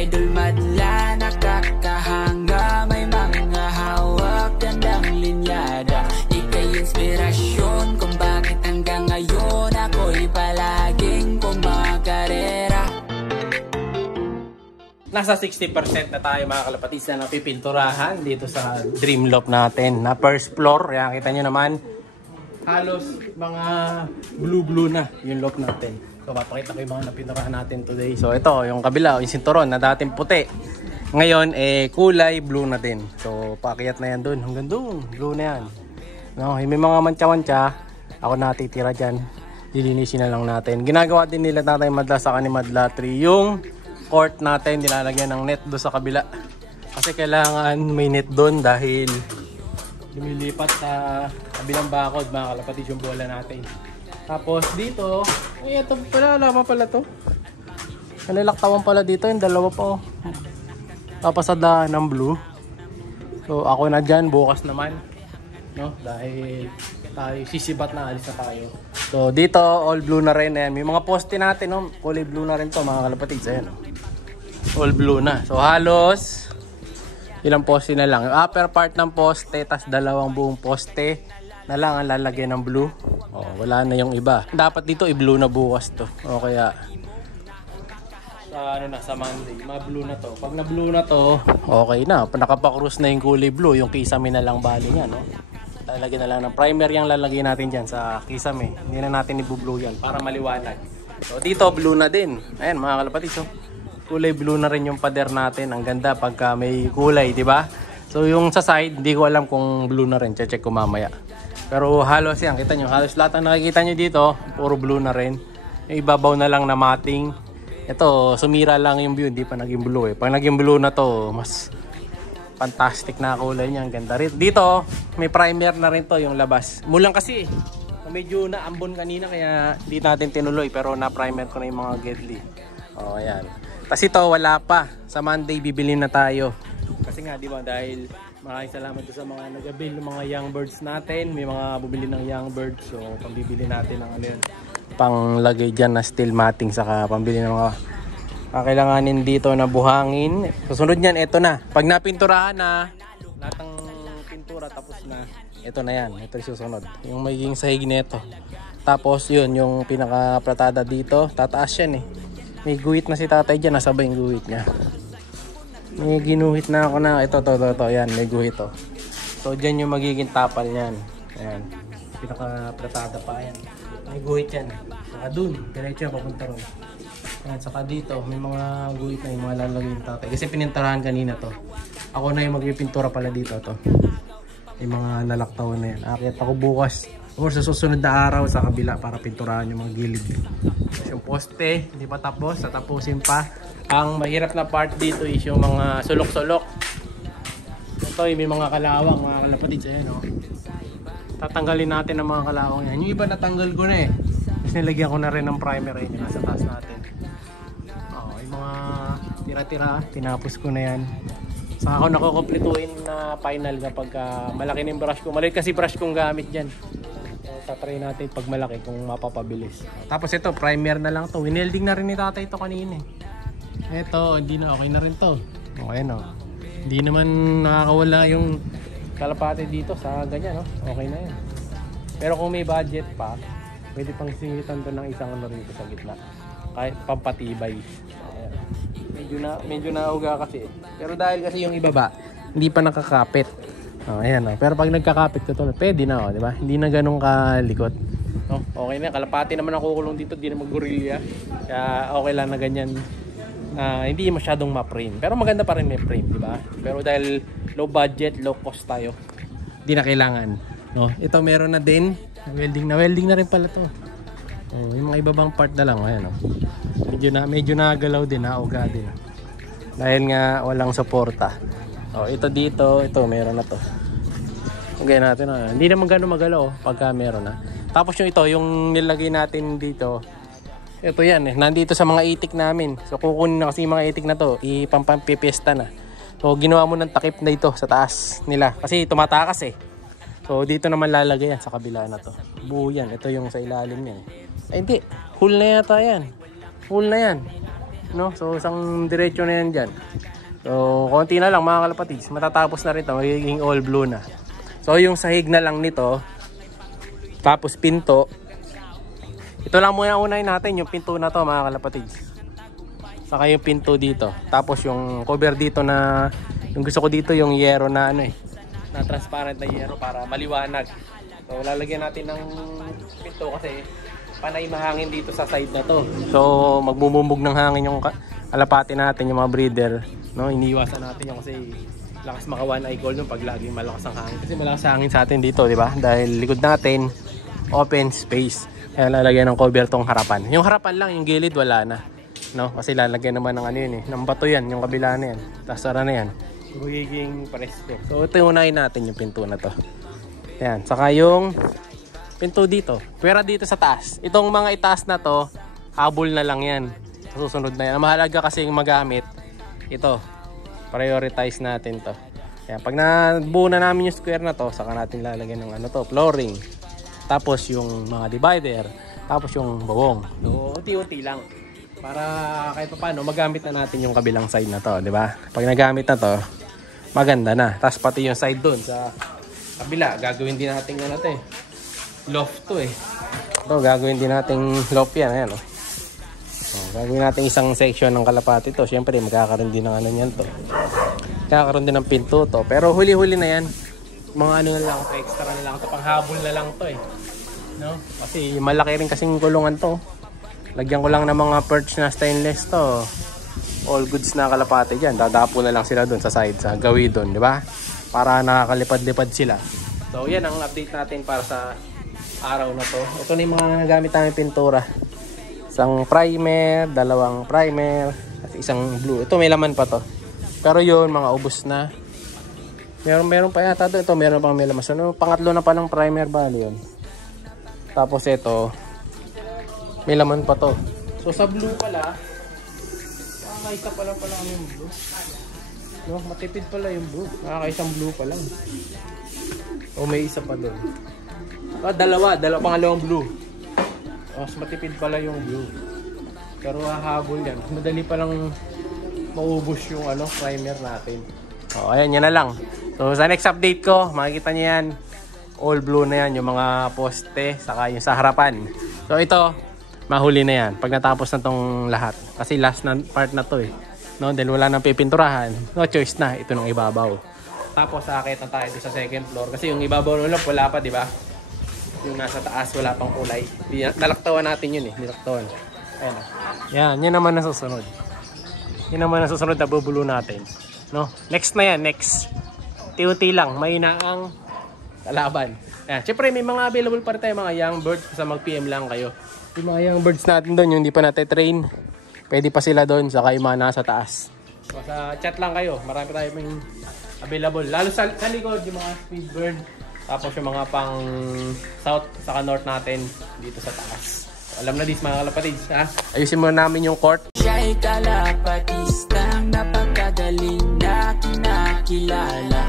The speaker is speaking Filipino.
Idol madla, nakakahanga, may mga hawak, gandang linyada. Ika'y inspirasyon kung bakit hanggang ngayon ako'y palaging kumakarera. Nasa 60% na tayo mga kalapatids na napipinturahan dito sa dream loft natin na first floor. Kaya kita nyo naman, halos mga blue na yung loft natin. So papakita ko yung mga napinturahan natin today. So ito yung kabila, yung sinturon na dating puti. Ngayon kulay blue na din. So paakyat na yan dun, hanggang dun, blue na yan. No, may mga mancha-mancha, ako natitira dyan. Lilinisin na lang natin. Ginagawa din nila Tatay Madla sa kanil Madla 3 yung court natin, nilalagyan ng net doon sa kabila kasi kailangan may net doon dahil lumilipat sa kabilang bakod mga kalapatid yung bola natin. Tapos dito ay ito pala, lama pala to, nalalaktawan pala dito yung dalawa pa oh. Tapos sa daan ng blue. So ako na dyan, bukas naman no, dahil tayo sisibat na, alis na tayo. So dito all blue na rin. Ayan, may mga poste natin no, kulay blue na rin to mga kalapatids. Ayan, no? All blue na. So halos ilang poste na lang. Yung upper part ng poste, tas dalawang buong poste na lang ang lalagyan ng blue. Oh, wala na yung iba. Dapat dito i-blue na bukas to. O kaya sa ano na, sa Monday, ma-blue na to. Pag na-blue na to, okay na. Nakapa-cruise na yung kulay blue, yung kisame na lang bali niya, no? Lalagyan na lang ng primer yung lalagyan natin dyan sa kisame. Hindi na natin i-blue yan para maliwanag. So dito blue na din. Ayan mga kalapatid, so kulay blue na rin yung pader natin. Ang ganda pagka may kulay, di ba? So yung sa side, hindi ko alam kung blue na rin. Check ko mamaya. Pero halos yan, kita nyo. Halos lahat ang nakikita nyo dito, puro blue na rin. Yung ibabaw na lang na mating. Ito, sumira lang yung view, hindi pa naging blue eh. Pag naging blue na to, mas fantastic na kulay niya. Ang ganda rin. Dito, may primer na rin to yung labas. Mulang kasi, medyo naambon kanina kaya hindi natin tinuloy. Pero na-primer ko na yung mga gedli. O, ayan. Tapos ito, wala pa. Sa Monday, bibili na tayo. Kasi nga, di ba, dahil maraming salamat sa mga nag-avail ng mga young birds natin. May mga bumili ng young birds. So, pambibili natin ng ano yun, panglagay dyan na steel matting. Saka pambili ng mga kailanganin dito na buhangin. Susunod niyan, ito na. Pag napinturahan na, lahat ng pintura tapos na, ito na yan. Ito yung susunod. Yung magiging sahig nito. Tapos yun, yung pinaka-pratada dito, tataas yan eh. May guhit na si tatay dyan, nasabay yung guhit niya. May ginuhit na ako na, ito, yan, may guhit to. So dyan yung magiging tapal yan. Ayan, pinaka-pratada pa yan. May guhit yan. Saka dun, diretso yan, papunta ron. Ayan, saka dito, may mga guhit na yung mga lalagay yung tatay. Kasi pininturahan kanina to. Ako na yung magpipintura pala dito to. Yung mga nalaktawan na yan. Akit ako bukas. Or sa susunod na araw sa kabila para pinturahan yung mga gilid. Yung poste, hindi pa tapos. Tatapusin pa. Ang mahirap na part dito is yung mga sulok-sulok. Ito may mga kalawang, mga kalapatids. Ayan, oh. Tatanggalin natin ang mga kalawang yan. Yung iba natanggal ko na eh. Tapos nilagyan ko na rin ng primer eh. Yung nasa taas natin. Yung mga tira-tira, tinapos ko na yan. Saka ako nakukomplituin na final kapag malaki na yung brush ko. Maliit kasi brush kong gamit dyan. So, tatry natin pag malaki kung mapapabilis. Tapos ito, primer na lang to. Winelding na rin ni tatay ito kanina eh. Ito, hindi na, okay na rin to. Okay no. Hindi naman nakakawala yung kalapate dito sa ganyan, no? Okay na yan. Pero kung may budget pa, pwede pang singitan to ng isang ano rito sa gitna. Kahit pampatibay. Ayan. Medyo nauga kasi. Pero dahil kasi yung ibaba, hindi pa nakakapit. Ayan, no? Pero pag nagkakapit ko to, pwede na, oh, di ba? Hindi na ganun kalikot. No? Okay na, kalapate naman ang kukulong dito, hindi na mag-gorilla. Kaya okay lang na ganyan. Hindi masyadong ma-frame. Pero maganda pa rin may frame, di ba? Pero dahil low budget, low cost tayo, hindi na kailangan. No? Ito meron na din. Welding na rin pala to. Yung mga ibabang part na lang. Ayan, medyo nagalaw din, nauga din. Dahil nga walang suporta. Ito dito, ito meron na to. Okay natin. Hindi naman gano'ng magalaw pagka meron na. Tapos yung ito, yung nilagay natin dito, ito yan eh, nandito sa mga itik namin. So kukunin na kasi yung mga itik na to, ipampipiesta na. So ginawa mo ng takip na ito sa taas nila kasi tumatakas eh. So dito naman lalagay yan sa kabila na to. Buo yan, ito yung sa ilalim niya. Ay hindi, hull na yata yan. Hull na yan. no? So isang diretso na yan dyan. So konti na lang mga kalapatids, matatapos na rin ito, magiging all blue na. So yung sahig na lang nito, tapos pinto. Ito lang muna unahin natin, yung pinto na to mga kalapatids. Saka yung pinto dito. Tapos yung cover dito na, yung gusto ko dito yung yero na ano na transparent na yero para maliwanag. So lalagyan natin ng pinto kasi panay mahangin dito sa side na to. So magbubumbog ng hangin yung alapati natin, yung mga breeder, no? Iniiwasan natin yung kasi lakas maka one eye call nung pag laging malakas ang hangin. Kasi malakas ang hangin sa atin dito, di ba? Dahil likod natin open space. Kaya lalagyan ng cover tong harapan. Yung harapan lang, yung gilid wala na, no? Kasi lalagyan naman ng ano yun ng bato yan, yung kabila na yan. Tapos sara na yan. Magiging presko. So ito yung unahin natin, yung pinto na to. Ayan, saka yung pinto dito. Pwera dito sa taas. Itong mga itaas na to, habol na lang yan. Susunod na yan. Ang mahalaga kasi yung magamit, ito. Prioritize natin to. Ayan, pag nabuo na namin yung square na to, saka natin lalagyan ng ano to, flooring. Tapos yung mga divider. Tapos yung bawong. So, unti-unti lang. Para kahit pa paano, magamit na natin yung kabilang side na to, di ba? Pag nagamit na to, maganda na. Tapos pati yung side doon sa kabila, gagawin din natin ano to loft to Ito, gagawin din natin loft yan. Ayan, oh. Gagawin natin isang section ng kalapati to. Siyempre, magkakaroon din ng ano yan to. Magkakaroon din ng pinto to. Pero huli-huli na yan. Mga ano na lang to, extra na lang to. Panghabol na lang to no? Kasi malaki rin kasing kulungan to. Lagyan ko lang ng mga perch na stainless to. All goods na kalapati dyan. Dadapo na lang sila doon sa side, sa gawi doon, di ba? Para nakakalipad-lipad sila. So yan ang update natin para sa araw na to. Ito na yung mga nagamit namin pintura. Isang primer, dalawang primer, at isang blue. Ito may laman pa to. Pero yun, mga ubos na. Meron pa yata doon. Ito meron pang may laman. So, pangatlo na palang primer ba yun. Tapos ito, may laman pa to. So sa blue pala, nakakaisa pala yung blue. No, matipid pala yung blue. Nakakaisang blue pa lang. O may isa pa doon. Pangalawang blue. Mas matipid pala yung blue. Pero hahabol yan. Madali palang maubos yung primer natin. O ayan, yan na lang. So sa next update ko, makikita niyo yan. All blue na yan, yung mga poste, saka yung sa harapan. So ito, mahuli na yan pag natapos na tong lahat. Kasi last na part na to no? Dahil wala nang pipinturahan, no choice na, ito nung ibabaw. Tapos sakit na tayo sa second floor. Kasi yung ibabaw nung wala pa, di ba? Yung nasa taas, wala pang kulay. Nalaktawan natin yun nilaktawan. Ayan o. Yan naman na susunod. Yan naman na susunod na bubulo natin. No? Next na yan, next. Tiuti lang, may naang kalaban. Ayan. Siyempre may mga available pa rin tayo, mga young birds. Sa mag-PM lang kayo. Yung mga young birds natin doon, yung hindi pa natin train, pwede pa sila doon, saka yung mga nasa taas. So, sa chat lang kayo, marami tayo available. Lalo sa likod, yung mga speed bird. Tapos yung mga pang south, saka north natin, dito sa taas. So, alam na dis mga kalapatids, ha? Ayusin muna namin yung court. Siya'y kalapatistang napakagaling na kinakilala.